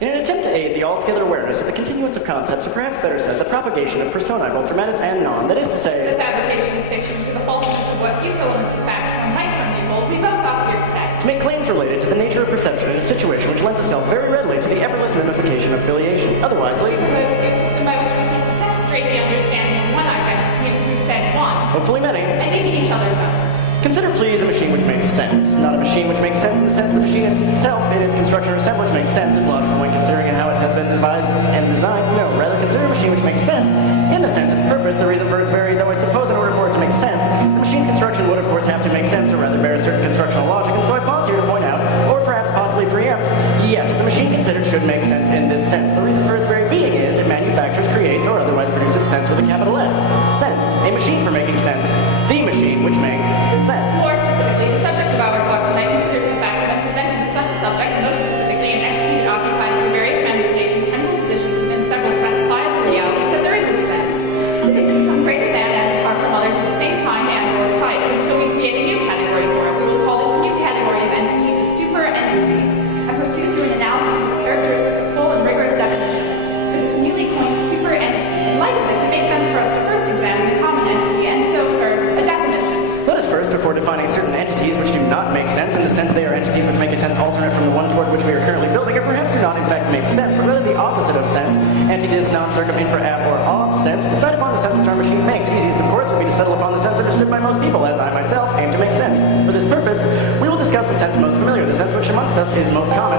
In an attempt to aid the altogether awareness of the continuance of concepts, or perhaps better said, the propagation of personae, both dramatis and non, that is to say, the fabrication of fiction to the faultiness of what few filaments of facts one might firmly hold, we both offer your set. to make claims related to the nature of perception in a situation which lends itself very readily to the effortless mimification of filiation. Otherwisely, Proposed to a system by which we seek to saturate the understanding of one identity and through said one, hopefully many, and leaving each other's own. consider please a machine which makes sense. Not a machine which makes sense in the sense the machine itself in its construction or assemblage makes sense is logical when considering how it has been devised and designed. No, rather consider a machine which makes sense in the sense its purpose, the reason for its very, though I suppose in order for it to make sense, the machine's construction would of course have to make sense or rather bear a certain constructional logic, and so I pause here to point out, or perhaps possibly preempt, yes, the machine considered should make sense in this sense. The reason for its very being is it manufactures, creates, or otherwise produces sense with a capital S. Sense, a machine for making sense, the machine which makes sense. More specifically, the subject of our talk tonight considers the fact that when presented with such a subject, and most specifically an entity that occupies the various manifestations and positions within several specifiable realities, that there is a sense. That it can become greater than and apart from others of the same kind and or type, and so we create a new category for it. We will call this new category of entity the super entity, and pursue through an analysis of its characteristics a full and rigorous definition. For this newly coined super entity, in light of this, it makes sense for us to first examine the common entity, and so first, a definition. Let us first, before defining certain entities which do not make sense in the sense they are entities which make a sense alternate from the one toward which we are currently building, or perhaps do not in fact make sense, but rather the opposite of sense, entities non-circum infra ab or ob sense, decide upon the sense which our machine makes. Easiest, of course, would be to settle upon the sense understood by most people, as I myself aim to make sense. For this purpose, we will discuss the sense most familiar, the sense which amongst us is most common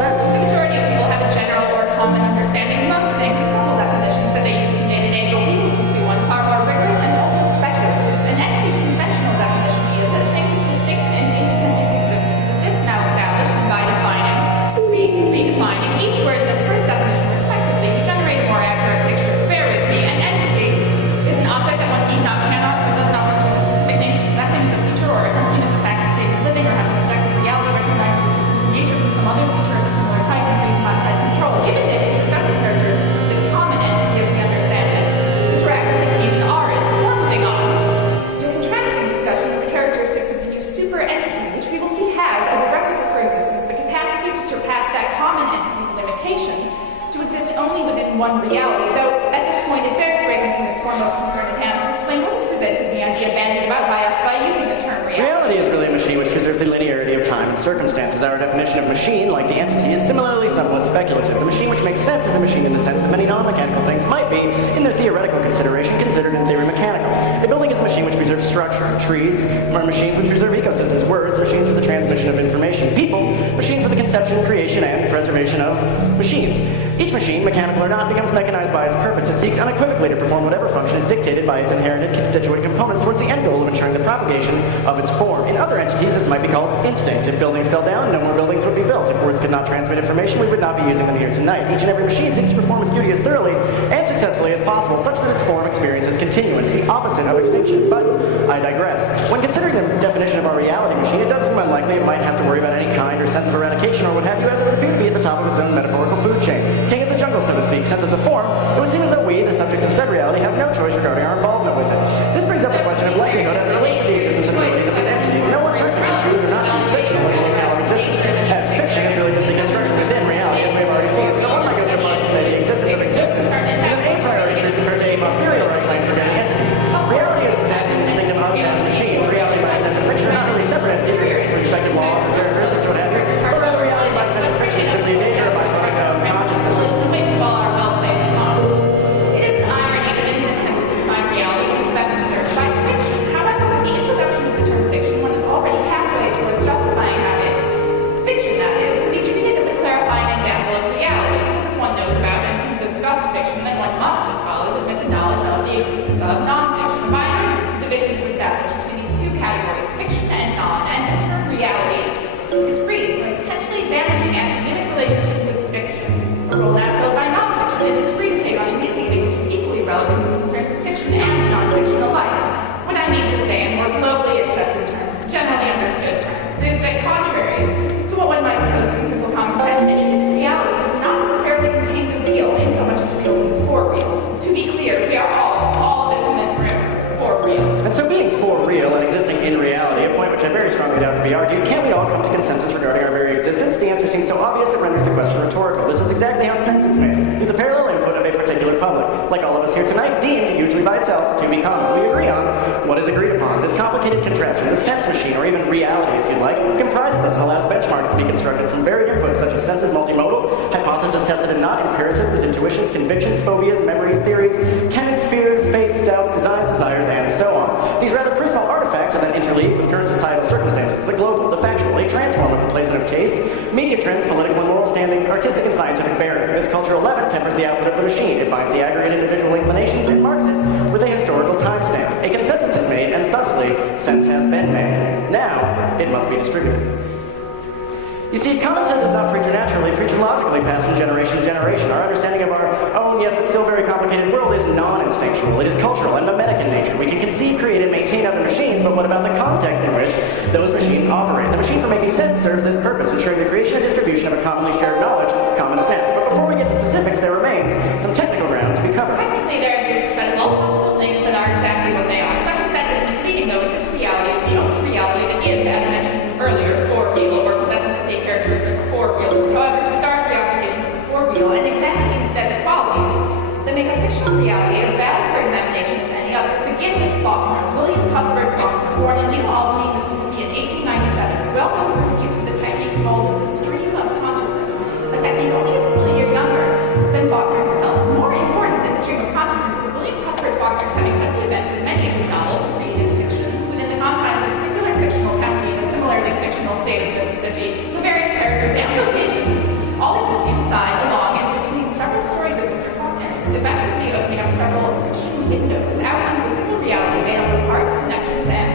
sense. The majority of people have a general or common understanding of most things, and simple definitions that they use from day to day, but we will pursue one far more rigorous and also speculative. An entity's conventional definition is a thing with distinct and independent existence. With this now established, and by redefining each word in this first definition respectively, we generate a more accurate picture. Bear with me. An entity is an object that one need not, cannot, or does not refer to a specific name to possessing as a feature or accompanying of the fact, state of living, or having objective reality recognized in different nature from some other feature of a similar type and free from outside control. Given this, we discuss the characteristics of this common entity as we understand it, which rapidly even are in the form moving on to a contrasting discussion of the characteristics of the new super entity, which we will see has, as a requisite for existence, the capacity to surpass that common entity's limitation to exist only within one reality, though at this point it bears breaking from its foremost concern at hand to explain what is presented in the idea bandied about by us by using the term reality. Reality is really a machine which preserves the linearity of time and circumstances. Our definition of machine, like the entity, is similarly somewhat speculative. The machine which makes sense is a machine in the sense that many non-mechanical things might be, in their theoretical consideration, considered in theory mechanical. A building is a machine which preserves structure. Trees are machines which preserve ecosystems. Words, machines for the transmission of information. People, machines for the conception, creation, and preservation of machines. Each machine, mechanical or not, becomes mechanized by its purpose. It seeks unequivocally to perform whatever function is dictated by its inherited constituent components towards the end goal of ensuring the propagation of its form. In other entities, this might be called instinct. If buildings fell down, no more buildings would be built. If words could not transmit information, we would not be using them here tonight. Each and every machine seeks to perform its duty as thoroughly and successfully as possible, such that its form experiences continuance, the opposite of extinction. But I digress. When considering the definition of our reality machine, it does seem unlikely it might have to worry about any kind or sense of eradication or what have you, as it would appear to be at the top of its own metaphorical food chain. King of the jungle, so to speak. Since it's a form, it would seem as though we, the subjects of said reality, have no choice regarding our involvement with it. This brings up the question of likelihood as it relates to the existence and abilities of these entities. No one person can choose or not choose fictional as a locale of existence, as fiction is really just a construction within reality, as we have already seen. So one might go so far as to say the existence of existence is an a priori truth compared to a posteriori claims regarding entities. Reality is perhaps an instinct of us as machines. Reality by extension of fiction are not really separate entities with respective laws or characteristics or what have you, but rather reality by extension of fiction is simply a nature or byproduct of consciousness. It is an irony that in an attempt to define reality, it is best to search by fiction. However, with the introduction of the term fiction, one is already halfway towards justifying how it, fiction that is, can be treated as a clarifying example of reality, because if one knows about and can discuss fiction, then one must, it follows, admit the knowledge of the existence of non-fiction. A binary division is established between these two categories, fiction and non, and the term reality is freed from a potentially damaging antonymic relationship with fiction. A role now filled by non-fiction, it is free to take on a new meaning which is equally relevant to the concerns of fiction and non-fiction alike. What I mean to say in more globally accepted terms, generally understood terms, is that contrary to what one might suppose in simple common sense, any reality does not necessarily contain the real in so much as real means for real. To be clear, we are all of us in this room, for real. And so being for real and existing in reality, a point which I very strongly doubt to be argued, can we all come to consensus regarding our very existence? The answer seems so obvious it renders the question rhetorical. This is usually by itself, to be common. We agree on what is agreed upon. This complicated contraption, the sense machine, or even reality if you'd like, comprises us and allows benchmarks to be constructed from varied inputs such as senses multimodal, hypothesis tested and not, empiricists, intuitions, convictions, phobias, memories, theories, tenets, fears, faiths, doubts, designs, desires, and so on. These rather personal artifacts are then interleaved with current societal circumstances, the global, the factual, a transformative replacement of taste, media trends, political and moral standings, artistic and scientific bearing. This cultural leaven tempers the output of the machine. It binds the aggregate individual inclinations and marks it with a historical timestamp. A consensus is made, and thusly, sense has been made. Now, it must be distributed. You see, common sense is not preternaturally, preterlogically passed from generation to generation. Our understanding of our own, yes, but still very complicated world is non-instinctual. It is cultural and mimetic in nature. We can conceive, create, and maintain other machines, but what about the context in which those machines operate? The machine for making sense serves this purpose, ensuring the creation and distribution of a commonly shared knowledge, common sense. But before we get to specifics, there remains some technical ground to be covered. Technically, there exists a set of all possible things that are exactly what they are. Such a set is misleading, though, as this reality is the only reality that is, as mentioned earlier, for-real, or possesses the same characteristic of four-wheelers. However, to start preoccupation with the four-wheel and examine instead the qualities that make a fictional reality as valid for examination as any other. Begin with Faulkner, William Cuthbert Faulkner, born in New Albany, Mississippi in 1897, well known for his use of the technique called the stream of consciousness, a technique only a single year younger than Faulkner himself. More important than stream of consciousness is William Cuthbert Faulkner's having set the events in many of his novels, creative fictions, within the confines of a singular fictional county in a similarly fictional state of Mississippi. The various characters and locations all exist inside, along, and between several stories of Mr. Faulkner's, effectively opening up several fictional windows out onto a single reality made up of arts, connections, and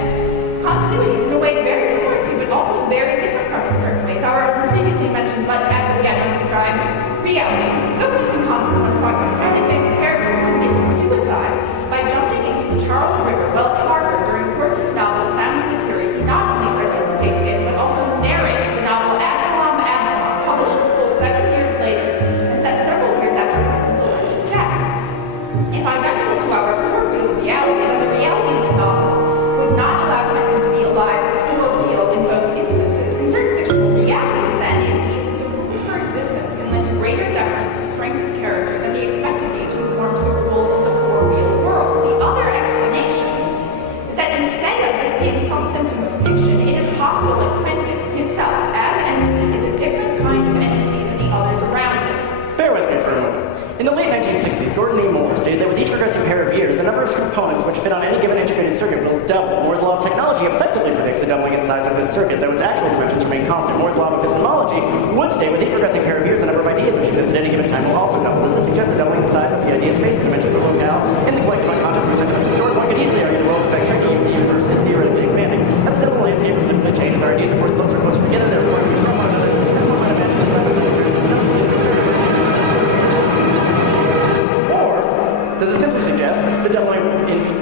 continuities in a way very similar to, but also very different from, in certain ways, our previously mentioned, but as again undescribed, reality. The points and cons of one of Faulkner's fairly famous characters commits suicide by jumping into the Charles River while at Harvard during the course of the novel Sounds of the Fury. He not only participates in, but also narrates the novel Absalom, Absalom, published a full 7 years later, and set several years after Clinton's alleged death. If identical to our four-wheel reality, then the reality of the novel would not allow Clinton to be alive for real in both instances. In certain fictional realities, then, it seems that the rules for existence can lend greater deference to strength of character than the expected need to conform to the rules of the four-wheel world. The other explanation is that instead of this being some symptom of fiction, it is possible that Quentin himself, as entity, is a different kind of entity than the others around him. Bear with me for a moment. In the late 1960s, Gordon E. Moore stated that with each progressive pair of years, the number of components which fit on any given integrated circuit will double. Moore's law of technology effectively predicts the doubling in size of this circuit, though its actual dimensions remain constant. Moore's law of epistemology would state with each progressive pair of years, the number of ideas which exist at any given time will also double. This suggests the doubling in size of the idea space, the dimensions of the locale, in the collective unconscious where sentiments are stored. One could easily argue the world of effect shrinking, the universe is theoretically expanding. As the typical landscape will simply change as our ideas are forced closer and closer together, they're more from one another. As one might imagine, the size of the universe is does it simply suggest the doubling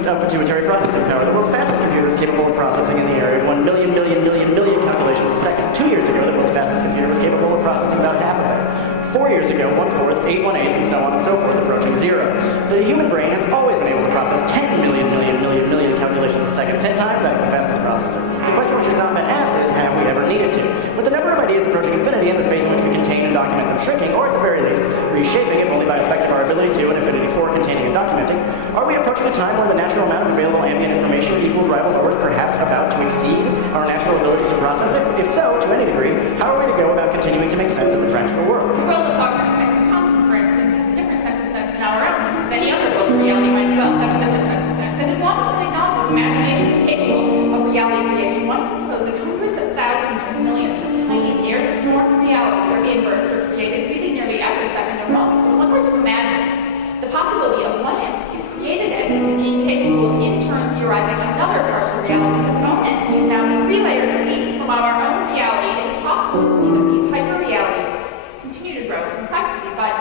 of pituitary processing power? The world's fastest computer is capable of processing in the area of 1 million calculations a second. 2 years ago, the world's fastest computer was capable of processing about half of that. 4 years ago, 1/4, 8 1/8, and so on and so forth, approaching zero. The human brain has always been able to process 10 million calculations a second, 10 times that of the fastest processor. The question which has not been asked is, have we ever needed to? With the number of ideas approaching infinity and the space in which we contain and document them shrinking, or at the very least, reshaping, if only by effect of our ability to, and infinity for containing and documenting, are we approaching a time when the natural amount of available ambient information equals rivals or is perhaps about to exceed our natural ability to process it? If so, to any degree, how are we to go about continuing to make sense of the practical world? The world of Faulkner's Mix and Constant, for instance, has a different sense of sense than our own, just as any other world of reality might as well have a different sense of sense. And as long as one acknowledges imagination is capable of reality creation, one can suppose that hundreds of thousands of millions of tiny, near-deformed realities are being birthed or created really nearly every second or moment. If one were to imagine the possibility of one entity's created entity being capable of in turn theorizing another partial reality of its own entities now 3 layers deep from our own reality, it is possible to see that these hyper-realities continue to grow in complexity. But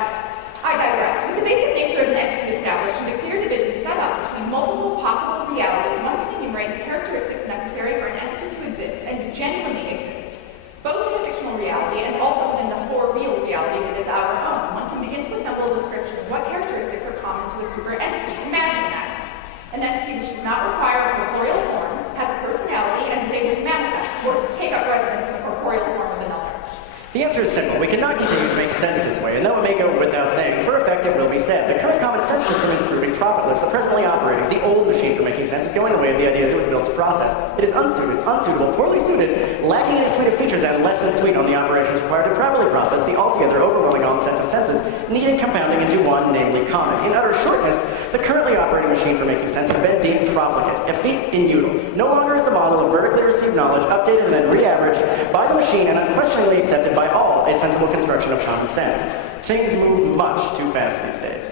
I digress. With the basic nature of an entity established and a clear division set up between multiple possible realities, one can enumerate the characteristics necessary for an entity to exist and to genuinely exist, both in a fictional reality and also within the four-real reality that is our own. One can begin to assemble a description of what characteristics are common to a super entity. Imagine that. An entity which does not require a corporeal form, has a personality, and is able to manifest or take up residence in the corporeal form of another. The answer is simple. We cannot continue to make sense this way, and though it may go without saying, for effect it will be said, the current common sense system is proving profitless. The presently operating, the old machine for making sense, is going the way of the ideas it was built to process. It is unsuitable, poorly suited, lacking in a suite of features, and less than sweet on the operations required to properly process the altogether overwhelming onset of senses, needing compounding into one, namely common. In utter shortness, the currently operating machine for making sense has been deemed profligate, effete inutile. No longer is the model of vertically received knowledge updated and then re-averaged by the machine and unquestioningly accepted by all a sensible construction of common sense. Things move much too fast these days.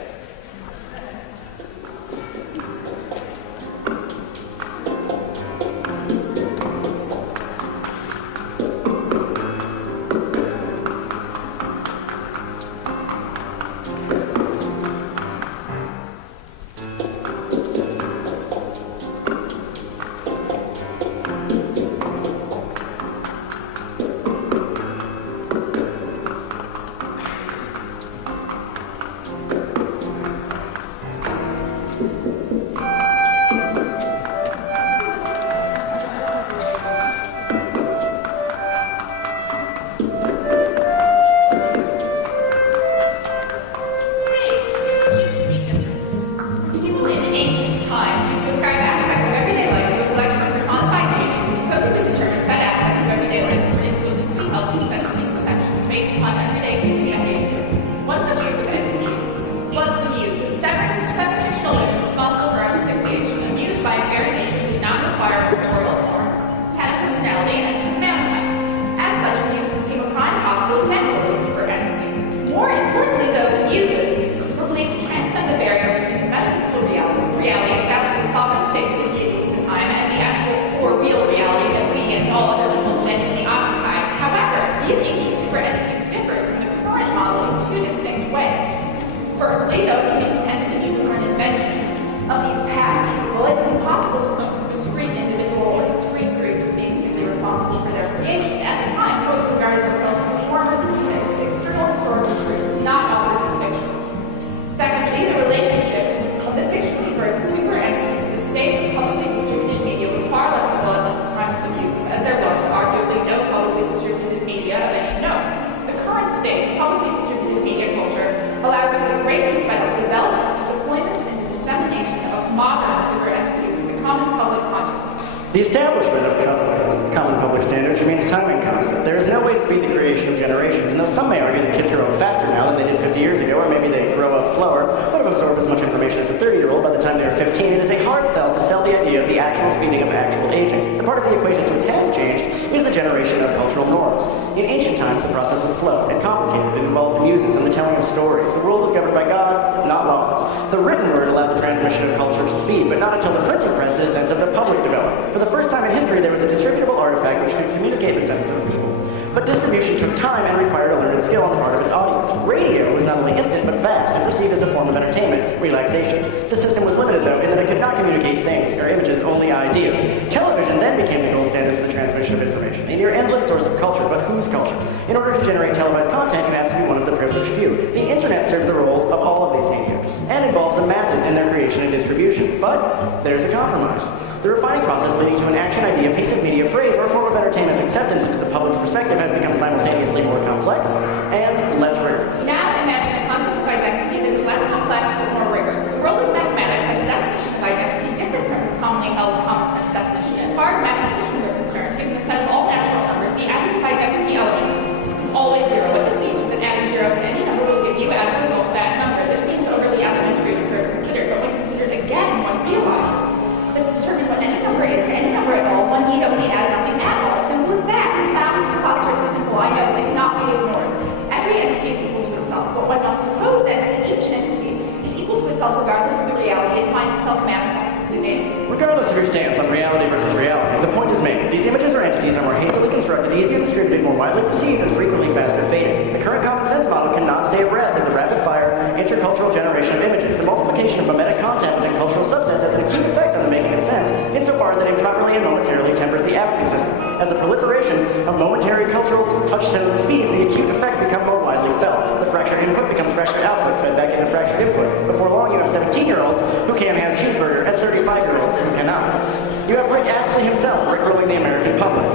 The establishment of common public standards remains timing constant. There is no way to speed the creation of generations, and though some may argue that kids grow up faster now than they did 50 years ago, or maybe they grow up slower, but have absorbed as much information as a 30-year-old by the time they are 15, it is a hard sell to sell the idea of the actual speeding of actual aging. The part of the equation which has changed is the generation of cultural norms. In ancient times, the process was slow and complicated. It involved muses and the telling of stories. The world was governed by gods, not laws. The written word allowed the transmission of culture to speed, but not until the printing press did a sense of the public developed. For the first time in history, there was a distributable artifact which could communicate the sense of the people. But distribution took time and required a learned skill on the part of its audience. Radio was not only instant, but vast, and perceived as a form of entertainment, relaxation. The system was limited, though, in that it could not communicate things or images, only ideas. Television then became the gold standard for the transmission of information, a near endless source of culture, but whose culture? In order to generate televised content, you have to be one of the privileged few. The internet serves the role of all of these media, and involves the masses in their creation and distribution. But there's a compromise. The refining process leading to an action idea, piece of media, phrase, or form of entertainment's acceptance into the public's perspective has become simultaneously more complex and less rigorous. Now imagine a concept of identity that is less complex but more rigorous. The world of mathematics has a definition of identity different from its commonly held common sense definition. As far as mathematicians are concerned, given the set of all natural numbers, the additive identity element is always zero. What this means is that adding zero to any number will give you, as a result, that number. This seems overly elementary when first considered, but when considered again, one realizes that to determine what any number is, any number at all, one need only add nothing at all. Simple as that. It sounds preposterous and simple, I know, but it cannot be ignored. Every entity is equal to itself, but one must suppose then that each entity is equal to itself regardless of the reality it finds itself manifested within. Regardless of your stance on reality versus realities, the point is made. These images or entities are more hastily constructed, easier distributed, more widely perceived, and frequently faster fading. The current common sense model cannot stay abreast of the rapid-fire, intercultural generation of images. The multiplication of mimetic content within cultural subsets has an acute effect on the making of sense, insofar as it improperly and momentarily tempers the averaging system. As the proliferation of momentary cultural touchstone speeds, the acute effects become more widely felt. The fractured input becomes fractured output, fed back into fractured input. Before long, you have 17-year-olds who can have cheeseburger and 35-year-olds who cannot. You have Rick Astley himself rickrolling the American public.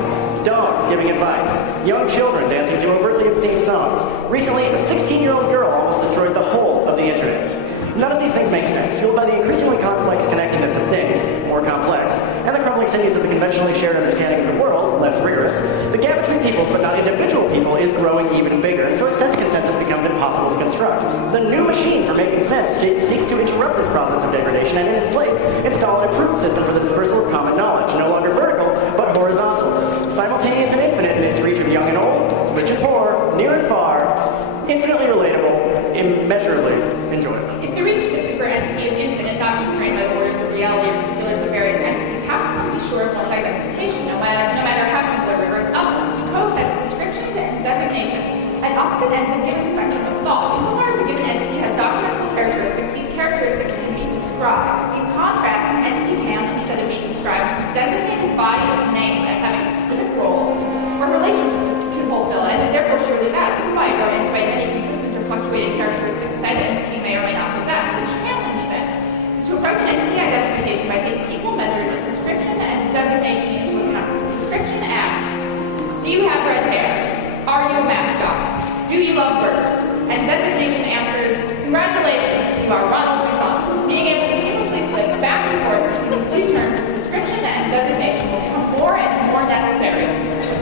Dogs giving advice. Young children dancing to overtly obscene songs. Recently, a 16-year-old girl almost destroyed the whole of the internet. The new machine for making sense seeks to interrupt this process of degradation and in its place install an improved system for the dispersal of common knowledge, no longer vertical, but horizontal, simultaneous and infinite in its reach of young and old, rich and poor, near and far, infinitely relatable, immeasurably enjoyable. If the reach of the super entity is infinite, not constrained by borders of reality or particulars of various entities, how can one be sure of one's identification, no matter how simple or rigorous outcome? Foucault sets description and designation at opposite ends of a given spectrum of thought. Insofar as a given entity has documentable characteristics, these characteristics can be described. In contrast, an entity can, instead of being described, designate the body of its name as having a specific role or relationship to fulfill, and is therefore surely that, despite many consistent or fluctuating characteristics that entity may or may not possess. The challenge, then, is to approach entity identification by taking equal measures of description and designation into account. Description asks, do you have red hair? Are you a mascot? Do you love burgers? And designation answers, congratulations, you are Ronald McDonald. Being able to seamlessly flick back and forth between these two terms of description and designation will become more and more necessary.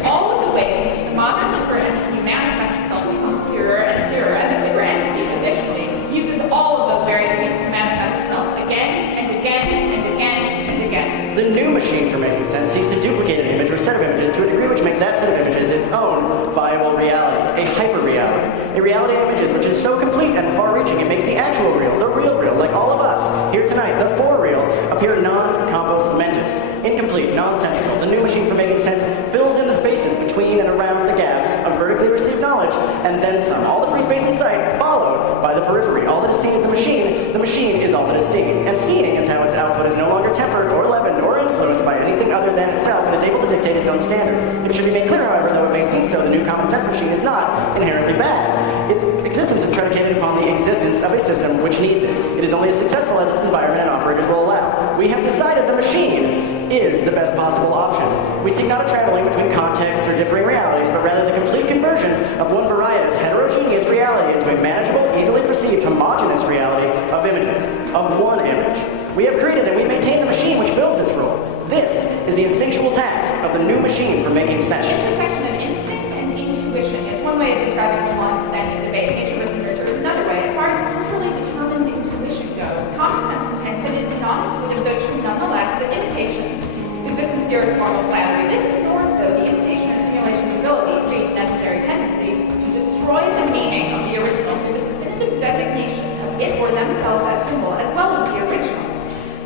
All of the ways in which the modern super entity manifests itself become clearer and clearer, and the super entity, additionally, uses all of those various means to manifest itself again and again and again and again. The new machine for making sense seeks to duplicate an image or set of images to a degree which makes that set of images its own viable reality, a hyper-reality, a reality of images which is so complete and far-reaching it makes the actual real, the real real, like all of us, here tonight, the for-real, appear non-compos mentis, incomplete, nonsensical. The new machine for making sense fills in the spaces between and around the gaps of vertically received knowledge, and then some. All the free space in sight, followed by the periphery. All that is seen is the machine is all that is seen. And seeing is how its output is no longer tempered or leavened or influenced by anything other than itself and is able to dictate its own standards. It should be made clear, however, though it may seem so, the new common sense machine is not inherently bad. Its existence is predicated upon the existence of a system which needs it. It is only as successful as its environment and operators will allow. We have decided the machine is the best possible option. We seek not a traveling between contexts or differing realities, but rather the complete conversion of one varietous, heterogeneous reality into a manageable, easily perceived, homogeneous reality of images, of one image. We have created and we maintain the machine which fills this role. This is the instinctual task of the new machine for making sense. The intersection of instinct and intuition is one way of describing the long-standing debate. Nature versus nurture is another way. As far as culturally determined intuition goes, common sense contends that it is non-intuitive, though true nonetheless, that imitation is the sincerest form of flattery. This ignores, though, the imitation and simulation's ability, the necessary tendency, to destroy the meaning of the original through the definitive designation of it or themselves as symbol, as well as the original,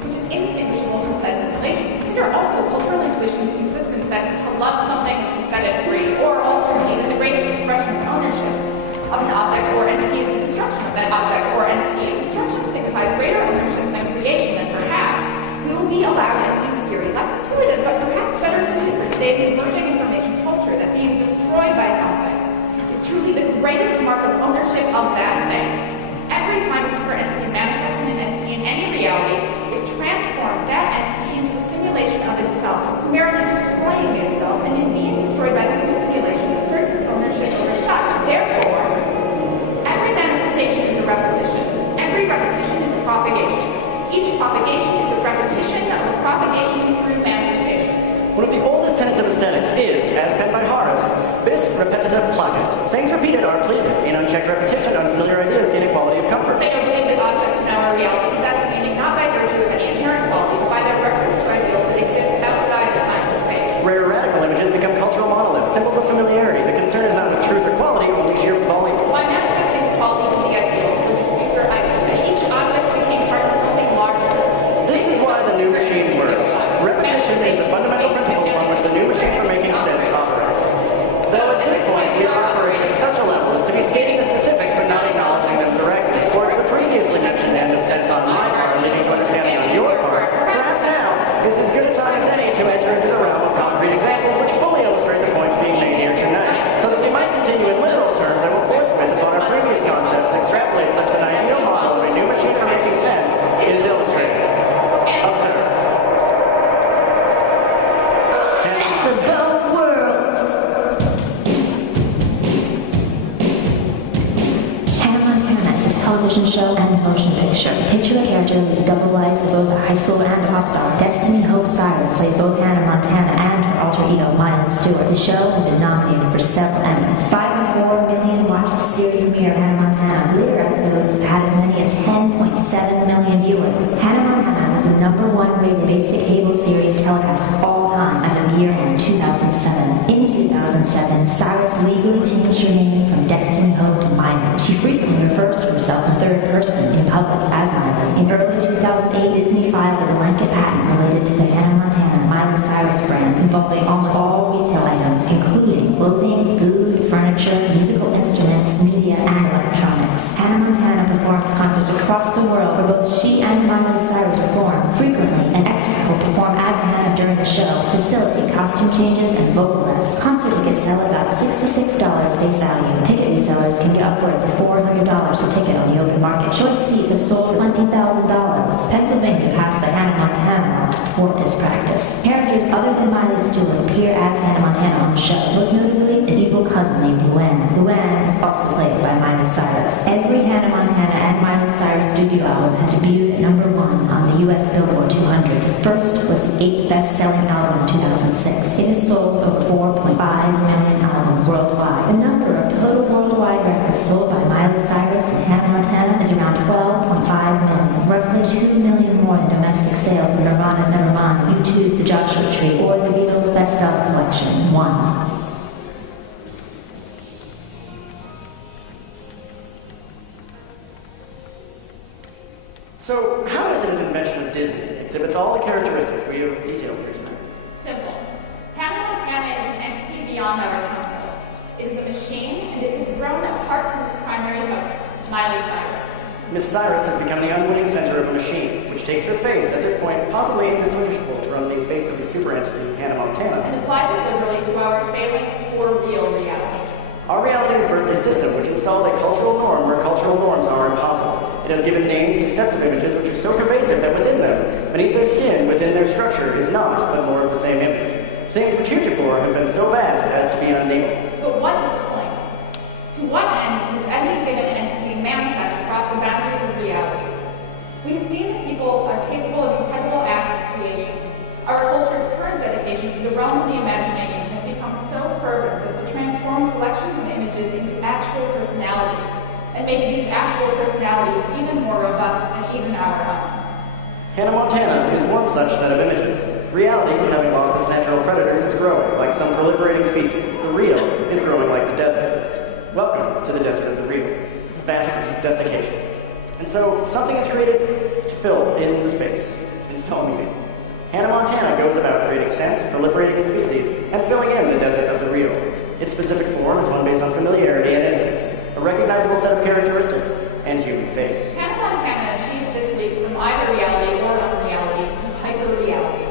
which is indistinguishable from said simulation. Consider also cultural intuition's insistence that to love something is to set it free, or alternately, that the greatest expression of ownership of an object or entity is the destruction of that object or entity. If destruction signifies greater ownership than creation, then perhaps we will be allowed a new theory, less intuitive, but perhaps better suited for today's emerging information culture, that being destroyed by something is truly the greatest mark of ownership of that thing. Every time a super entity manifests in an entity in any reality, it transforms that entity into a simulation of itself, summarily destroying itself, and in being destroyed by this new simulation, asserts its ownership over such. Therefore, every manifestation is a repetition. Every repetition is a propagation. Each propagation is a repetition of a propagation through manifestation. One of the oldest tenets of aesthetics is, as penned by Horace, bis repetita placet. Things repeated are pleasing. In unchecked repetition, unfamiliar ideas gain a quality of comfort. They don't believe that objects in our reality possess a meaning not by virtue of any inherent quality, but by their reference to ideals that exist outside of time and space. Rare radical images become cultural monoliths, symbols of familiarity. The concern is not with truth or quality, only sheer volume. By manifesting the qualities of the ideal through the super item, each object became part of something larger. This is why the new machine works. Repetition is the fundamental principle upon which the new machine for making sense operates. Though at this point we are operating at such a level as to be stating the specifics but not acknowledging them directly. Towards the previously mentioned end of sense on my part, leading to understanding on your part, perhaps now is as good a time as any to enter into the realm of concrete examples which fully illustrate the points being made here tonight. So that we might continue in literal terms, I will forthwith upon our previous concepts extrapolate such an ideal model of a new machine for making sense is illustrated. Observe. Best of both worlds. Hannah Montana is a television show and a motion picture. Titular character is a double life as both a high school and a hostile. Destiny Hope Siren plays both Hannah Montana and her alter ego, Miles Stewart. The show has been nominated for several Emmys. 5.4 million watched the series premiere of Hannah Montana. Later, episodes have had as many as 10.7 million viewers. Hannah Montana was the #1 rated basic cable series telecast of all time as of year-end 2007. In 2007, Cyrus legally changed her name from Destiny Hope to Miley. She frequently refers to herself in third person in public as Miley. In early 2008, Disney filed a blanket patent related to the Hannah Montana Miley Cyrus brand involving almost all retail items, including clothing, food, furniture, musical instruments, media, and electronics. Hannah Montana performs concerts across the world where both she and Miley Cyrus perform. Frequently, an extra will perform as Hannah during the show to facilitate costume changes and vocal rests. Concert tickets sell at about $66 face value. Ticket resellers can get upwards of $400 a ticket on the open market. Choice seats have sold for $20,000. Pennsylvania passed the Hannah Montana law to thwart this practice. Characters other than Miley Stewart appear as Hannah Montana on the show, most notably an evil cousin named Luann. Luann is also played by Miley Cyrus. Every Hannah Montana and Miley Cyrus studio album has debuted at #1 on the U.S. Billboard 200. First was the 8th best-selling album in 2006. It has sold over 4.5 million albums worldwide. The number of total worldwide records sold by Miley Cyrus and Hannah Montana is around 12.5 million, roughly 2 million more than domestic sales of Nirvana's Nevermind, U2's The Joshua Tree, or the Beatles' Best Of Collection, 1. So, how is it an invention of Disney? Exhibits all the characteristics we have detailed here tonight. Simple. Hannah Montana is an entity beyond our council. It is a machine, and it has grown apart from its primary host, Miley Cyrus. Miss Cyrus has become the unwitting center of a machine, which takes her face, at this point, possibly indistinguishable from the face of the super entity, Hannah Montana, And applies it liberally to our failing for-real reality. Our reality has birthed a system which installs a cultural norm where cultural norms are impossible. It has given names to sets of images which are so pervasive that within them, beneath their skin, within their structure, is not but more of the same image. Things which heretofore have been so vast as to be unnameable. But what is the point? To what end does any given entity manifest across the boundaries of realities? We have seen that people are capable of incredible acts of creation. Our culture's current dedication to the realm of the imagination has become so fervent as to transform collections of images into actual personalities, and make these actual personalities even more robust than even our own. Hannah Montana is one such set of images. Reality, having lost its natural predators, is growing like some proliferating species. The real is growing like the desert. Welcome to the desert of the real. Vast desiccation. And so, something is created to fill in the space, install meaning. Hannah Montana goes about creating sense, proliferating in species, and filling in the desert of the real. Its specific form is one based on familiarity and innocence, a recognizable set of characteristics, and human face. Hannah Montana achieves this leap from either reality or unreality to hyper-reality.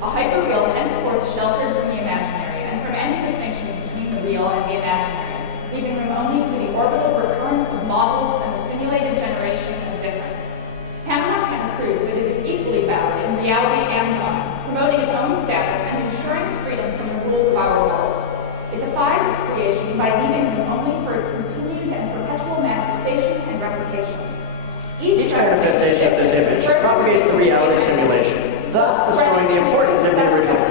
A hyper-real henceforth sheltered from the imaginary, and from any distinction between the real and the imaginary, leaving room only for the orbital recurrence of models and the simulated generation of difference. Hannah Montana proves that it is equally valid in reality and time, promoting its own status and ensuring its freedom from the rules of our world. It defies its creation by leaving room only for its continued and perpetual manifestation and replication. Each manifestation of this image propagates the reality simulation, thus destroying the importance of the original